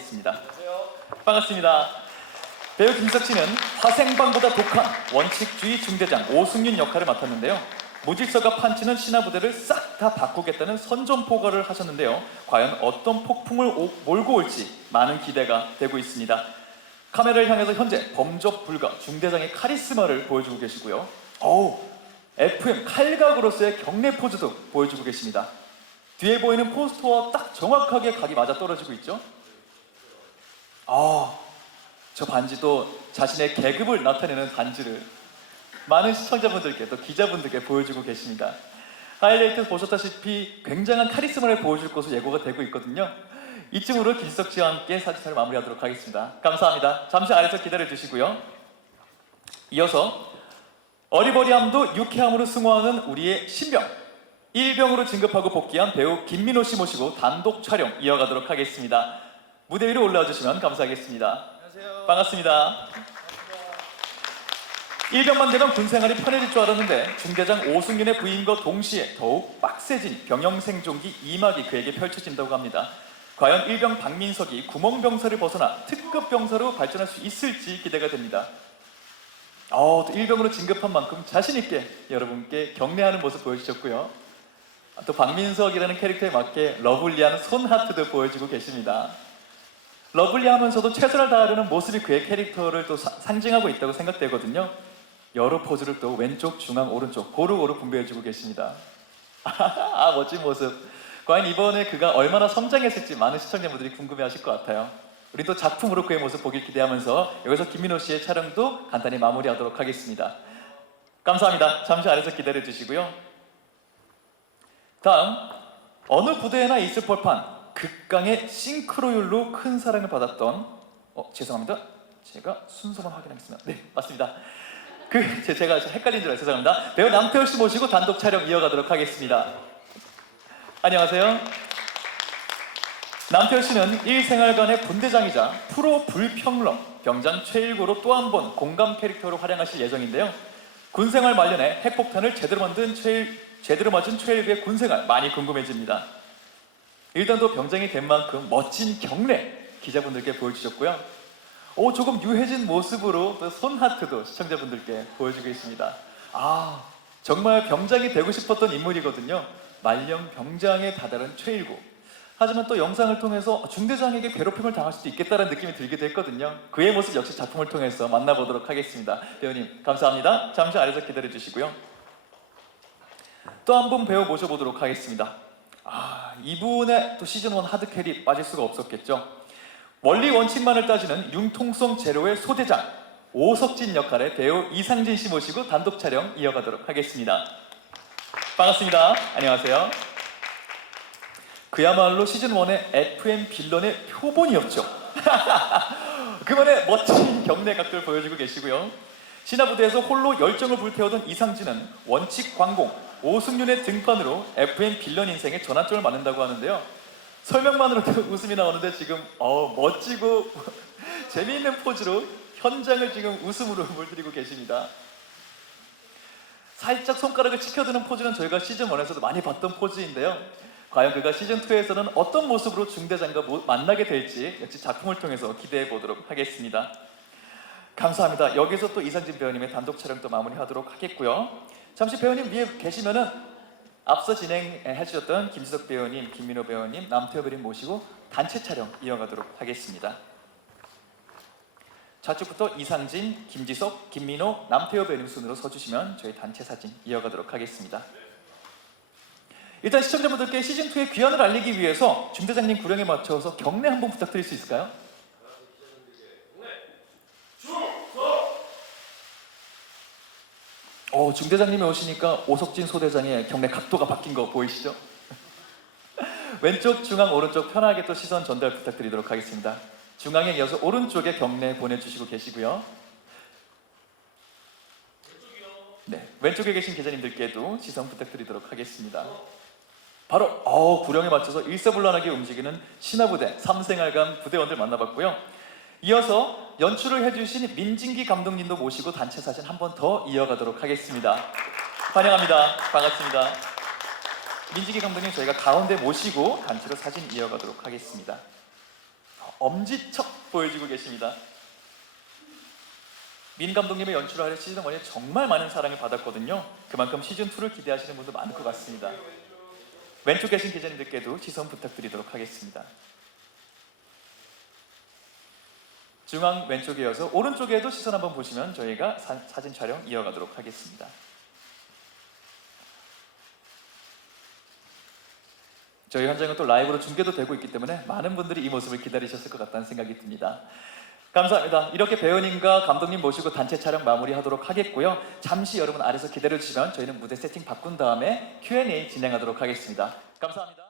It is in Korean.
하겠습니다. 반갑습니다. 배우 김석 씨는 화생방보다 독한 원칙주의 중대장 오승윤 역할을 맡았는데요. 무질서가 판치는 신화 부대를 싹 다 바꾸겠다는 선전포고를 하셨는데요. 과연 어떤 폭풍을 오- 몰고 올지 많은 기대가 되고 있습니다. 카메라를 향해서 현재 범접 불가 중대장의 카리스마를 보여주고 계시고요. 어우, FM 칼각으로서의 경례 포즈도 보여주고 계십니다. 뒤에 보이는 포스터와 딱 정확하게 각이 맞아 떨어지고 있죠. 아, 저 반지도 자신의 계급을 나타내는 반지를 많은 시청자분들께 또 기자분들께 보여주고 계십니다. 하이라이트 보셨다시피 굉장한 카리스마를 보여줄 것으로 예고가 되고 있거든요. 이쯤으로 김석 씨와 함께 사진사를 마무리하도록 하겠습니다. 감사합니다. 잠시 아래서 기다려 주시고요. 이어서 어리버리함도 유쾌함으로 승화하는 우리의 신병 일병으로 진급하고 복귀한 배우 김민호 씨 모시고 단독 촬영 이어가도록 하겠습니다. 무대 위로 올라와 주시면 감사하겠습니다. 안녕하세요. 반갑습니다. 일병만 되면 군 생활이 편해질 줄 알았는데 중대장 오승윤의 부임과 동시에 더욱 빡세진 병영 생존기 2막이 그에게 펼쳐진다고 합니다. 과연 일병 박민석이 구멍병사를 벗어나 특급 병사로 발전할 수 있을지 기대가 됩니다. 어, 또 일병으로 진급한 만큼 자신 있게 여러분께 격려하는 모습 보여주셨고요. 또 박민석이라는 캐릭터에 맞게 러블리한 손하트도 보여주고 계십니다. 러블리하면서도 최선을 다하려는 모습이 그의 캐릭터를 또 사- 상징하고 있다고 생각되거든요. 여러 포즈를 또 왼쪽, 중앙, 오른쪽 고루고루 분배해주고 계십니다. 아 멋진 모습. 과연 이번에 그가 얼마나 성장했을지 많은 시청자분들이 궁금해하실 것 같아요. 우리 또 작품으로 그의 모습 보길 기대하면서 여기서 김민호 씨의 촬영도 간단히 마무리하도록 하겠습니다. 감사합니다. 잠시 아래서 기다려 주시고요. 다음 어느 부대에나 있을 법한 극강의 싱크로율로 큰 사랑을 받았던 어 죄송합니다. 제가 순서만 확인하겠습니다. 네 맞습니다. 그 제- 제가 헷갈린 줄 알아요. 죄송합니다. 배우 남태호 씨 모시고 단독 촬영 이어가도록 하겠습니다. 안녕하세요. 남태호 씨는 일생활관의 분대장이자 프로 불평러 병장 최일구로 또 한 번 공감 캐릭터로 활약하실 예정인데요. 군생활 말년에 핵폭탄을 제대로 만든 최일, 제대로 맞은 최일구의 군생활 많이 궁금해집니다. 일단 또 병장이 된 만큼 멋진 경례 기자분들께 보여주셨고요. 오 조금 유해진 모습으로 또 손하트도 시청자분들께 보여주고 있습니다. 아 정말 병장이 되고 싶었던 인물이거든요. 말년 병장에 다다른 최일구. 하지만 또 영상을 통해서 중대장에게 괴롭힘을 당할 수도 있겠다는 느낌이 들기도 했거든요. 그의 모습 역시 작품을 통해서 만나보도록 하겠습니다. 배우님 감사합니다. 잠시 아래서 기다려 주시고요. 또 한 분 배우 모셔보도록 하겠습니다. 아 이분의 또 시즌 1 하드캐리 빠질 수가 없었겠죠. 원리 원칙만을 따지는 융통성 제로의 소대장 오석진 역할의 배우 이상진 씨 모시고 단독 촬영 이어가도록 하겠습니다. 반갑습니다. 안녕하세요. 그야말로 시즌 1의 FM 빌런의 표본이었죠. 그만의 멋진 경례 각도를 보여주고 계시고요. 신화부대에서 홀로 열정을 불태우던 이상진은 원칙 광공 오승윤의 등판으로 FM 빌런 인생의 전환점을 맞는다고 하는데요. 설명만으로도 웃음이 나오는데 지금 어, 멋지고 재미있는 포즈로 현장을 지금 웃음으로 물들이고 계십니다. 살짝 손가락을 치켜드는 포즈는 저희가 시즌 1에서도 많이 봤던 포즈인데요. 과연 그가 시즌 2에서는 어떤 모습으로 중대장과 모- 만나게 될지 역시 작품을 통해서 기대해 보도록 하겠습니다. 감사합니다. 여기서 또 이상진 배우님의 단독 촬영도 마무리하도록 하겠고요. 잠시 배우님 위에 계시면은 앞서 진행해 주셨던 김수석 배우님, 김민호 배우님, 남태호 배우님 모시고 단체 촬영 이어가도록 하겠습니다. 좌측부터 이상진, 김지석, 김민호, 남태호 배우님 순으로 서주시면 저희 단체 사진 이어가도록 하겠습니다. 일단 시청자분들께 시즌 2의 귀환을 알리기 위해서 중대장님 구령에 맞춰서 경례 한번 부탁드릴 수 있을까요? 어, 중대장님이 오시니까 오석진 소대장의 경례 각도가 바뀐 거 보이시죠? 왼쪽, 중앙, 오른쪽 편하게 또 시선 전달 부탁드리도록 하겠습니다. 중앙에 이어서 오른쪽에 경례 보내주시고 계시고요. 네, 왼쪽에 계신 기자님들께도 시선 부탁드리도록 하겠습니다. 바로 어, 구령에 맞춰서 일사불란하게 움직이는 신화부대 삼생활관 부대원들 만나봤고요. 이어서 연출을 해주신 민진기 감독님도 모시고 단체 사진 한 번 더 이어가도록 하겠습니다. 환영합니다. 반갑습니다. 민진기 감독님 저희가 가운데 모시고 단체로 사진 이어가도록 하겠습니다. 엄지척 보여주고 계십니다. 민 감독님의 연출을 하려 시즌 1이 정말 많은 사랑을 받았거든요. 그만큼 시즌 2를 기대하시는 분도 많을 것 같습니다. 왼쪽 계신 기자님들께도 시선 부탁드리도록 하겠습니다. 중앙 왼쪽에 이어서 오른쪽에도 시선 한번 보시면 저희가 사, 사진 촬영 이어가도록 하겠습니다. 저희 현장은 또 라이브로 중계도 되고 있기 때문에 많은 분들이 이 모습을 기다리셨을 것 같다는 생각이 듭니다. 감사합니다. 이렇게 배우님과 감독님 모시고 단체 촬영 마무리하도록 하겠고요. 잠시 여러분 아래서 기다려 주시면 저희는 무대 세팅 바꾼 다음에 Q&A 진행하도록 하겠습니다. 감사합니다.